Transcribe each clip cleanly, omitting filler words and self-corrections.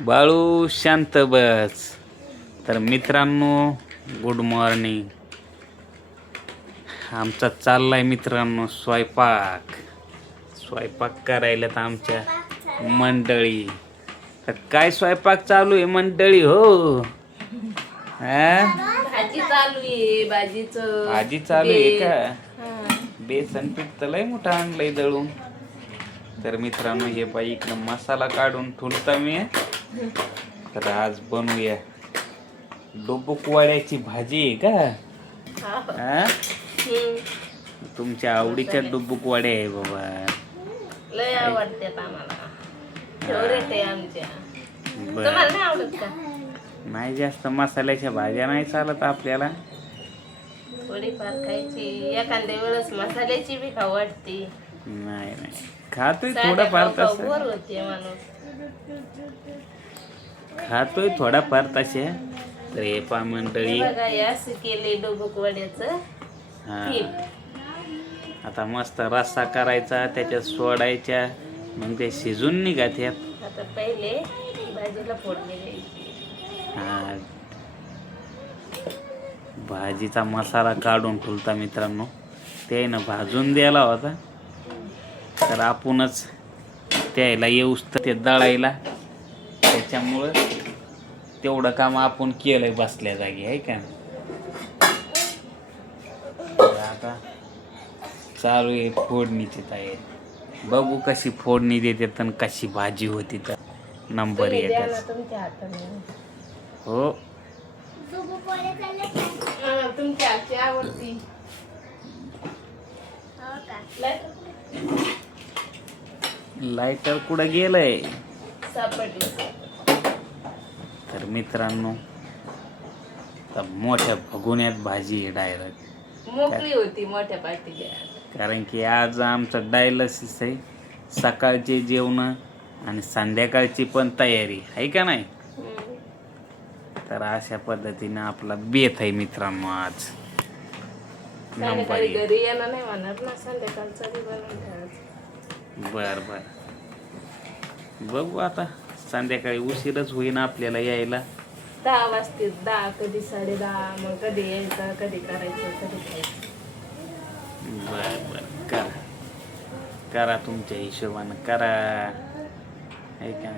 बाळू शांत बस. तर मित्रांनो, गुड मॉर्निंग. आमचा चाललाय मित्रांनो स्वयंपाक करायला तर आमच्या मंडळी. तर काय स्वयंपाक चालू आहे मंडळी हो? भाजी चालू आहे. भाजी चालू आहे का? बेसन पीठ तर लय मोठं आणलंय दळून. तर मित्रांनो हे बाई इकडं मसाला काढून ठेवता मी. तर आज बनवूया डोबूक वड्याची भाजी आहे का? तुमच्या आवडीच्या डुबुक वड्या आहे बाबा. लय आवडतात आम्हाला. फेवरेट आहे आमच्या. तुम्हाला नाही आवडत का? नाही, जास्त मसाल्याच्या भाज्या नाही चालत आपल्याला. थोडीफार खायची, एखाद्या वेळेस मसाल्याची बी खाऊ वाटते. नाही खातोय थोडाफार तसं. बोर होते माणूस. खातोय थोडाफार तसे. तर हे पा मंडळी बघा हे असं केले डोबूक वड्याचं पीठ. आता मस्त रस्सा करायचा, त्याच्यात सोडायच्या, मग ते शिजून निघतात. आता पहिले भाजीला फोडणी द्यायची. भाजीचा मसाला काढून ठेवता मित्रांनो. ते ना भाजून द्यायला होता, तर आपणच त्याला येऊस तर ते दळायला. त्याच्यामुळं तेवढं काम आपण केलंय बसल्या जागी, आहे का? आता चालू आहे फोडणीची तयारी. बघू कशी फोडणी देते तर कशी भाजी होती. तर नंबर येतात तुमच्या हाताने. हो, तुमच्या हातची आवडती. लायटर कुठं गेलंय? सापडलं. तर मित्रांनो तर मोठ्या भगोन्यात भाजी आहे डायरेक्ट. मोकळी होती मोठ्या पाटीच्या. कारण की आज आमचं डायलिसिस आहे. सकाळचे जेवण आणि संध्याकाळची पण तयारी आहे का नाही? तर अशा पद्धतीने आपला बेत आहे मित्रांनो आज. संध्याकाळी घरी येणार नाही म्हणत ना, संध्याकाळचा बी बनवून ठेवायचं. बर बघू आता. संध्याकाळी उशीरच होईन आपल्याला यायला. 10 वाजतील. 10 कधी 10:30. मग कधी यायचं, कधी करायचं, कधी खायचं. बर करा तुमच्या हिशोबानं करा, आहे का?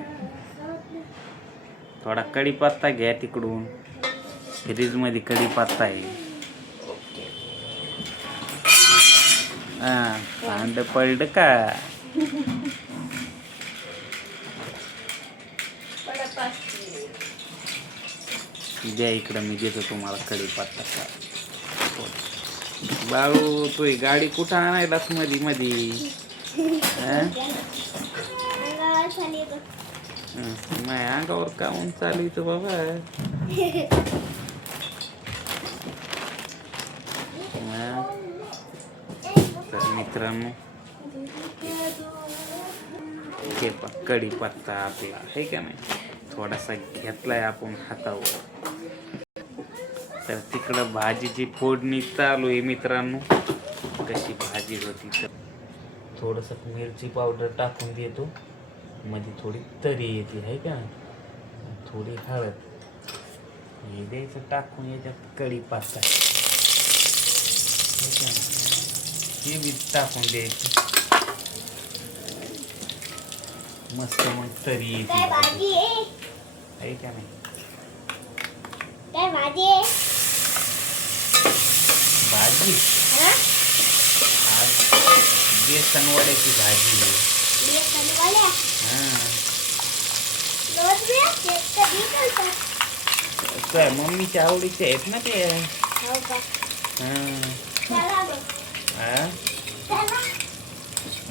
थोडा कढीपत्ता घ्या तिकडून. फ्रीज मध्ये कढीपत्ता आहे. भांड पडलं का? द्या इकडं, मी देतो तुम्हाला कढीपत्ता. बाळू तू ही गाडी कुठं आणायलाच मधी माझ्या अंगावर काऊन चालू बाबा? तर मित्रांनो हे कढीपत्ता आपला आहे का नाही, थोडासा घेतलाय आपण हातावर. तर तिकडं भाजीची फोडणी चालू आहे मित्रांनो. कशी भाजी होती तर थोडस मिरची पावडर टाकून देतो, मध्ये थोडी तरी येते, आहे का? थोडी हळद हे द्यायचं टाकून. याच्यात कढीपत्ता हे बी टाकून द्यायचं. मस्त मग तरी येते, आहे का नाही? भाजी आज बेसन वड्याची भाजी आहे. काय मम्मीच्या आवडीचे आहेत ना ते.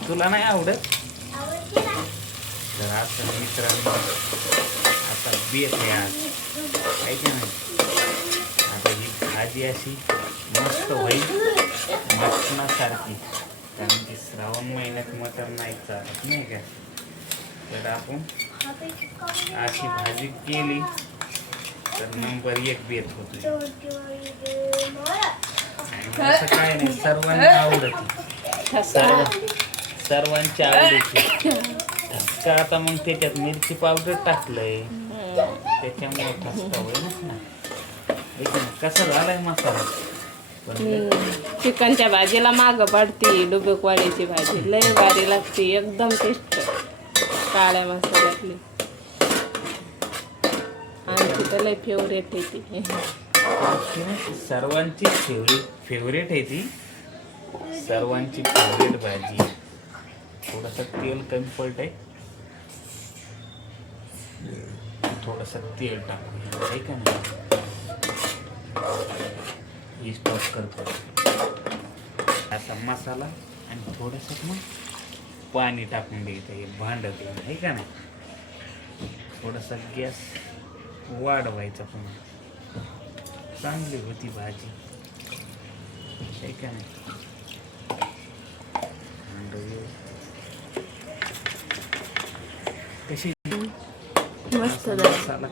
तुला नाही आवडत? तर आता मित्रांनो आता बेत आहे आज, आहे का नाही? आता ही भाजी अशी मस्त होईल मटणासारखी. कारण की श्रावण महिन्यात मटण नाही चालत, नाही का? तर आपण अशी भाजी केली तर नंबर 1 बेत होतो. असं काय नाही, सर्वांना आवडते. सर्वांच्या आवडीची. ठसका आता मग त्याच्यात मिरची पावडर टाकलंय त्याच्यामुळे ठसका होईलच ना. कसा झालाय मसाला चिकनच्या भाजीला मागं पडते डुबुकवाडीची भाजी लय भारी लागते एकदम टेस्ट काळ्या मसाल्यातली आमची तर लय फेवरेट आहे ती. सर्वांची फेवरेट आहे ती सर्वांची फेवरेट भाजी. थोडंसं तेल कमी पडत आहे थोडंसं तेल टाकू आहे का नाही स्टॉप करतो असा मसाला आणि थोडंसं मग पाणी टाकून द्यायचं हे भांडत आहे का नाही. थोडासा गॅस वाढवायचा पुन्हा चांगली होती भाजी आहे का नाही. कशी मस्त मसाला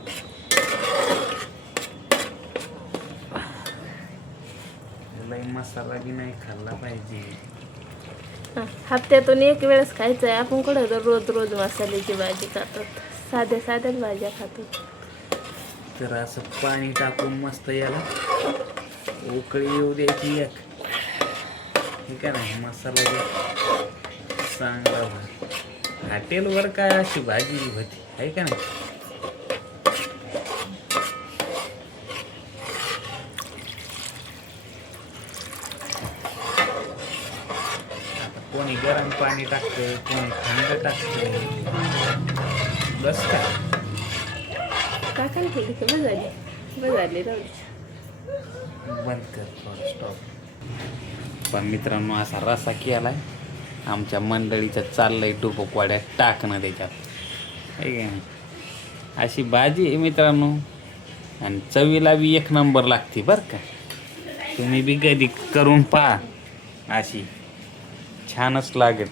लई मसाला बी नाही खाल्ला पाहिजे. हप्त्यातून एक वेळेस खायचं आहे आपण कुठं तर रोज रोज मसाल्याची भाजी खातो साध्या साध्याच भाज्या खातो. तर असं पाणी टाकून मस्त याला उकळी येऊ द्यायची एक ठीक आहे ना. मसाला बी चांगला हॉटेलवर काय अशी भाजी होती आहे का नाही. आता कोणी गरम पाणी टाकतंय कोणी थंड टाकतंय बस का टाकायला केली की बस झाली बंद कर थोडं स्टॉप. पण मित्रांनो असा रसा केलाय आमच्या मंडळीचं चाललंय डुबुकवाड्यात टाकणं त्याच्यात आहे का नाही. अशी भाजी आहे मित्रांनो आणि चवीला बी एक नंबर लागते बरं का. तुम्ही बी कधी करून पहा अशी छानच लागेल.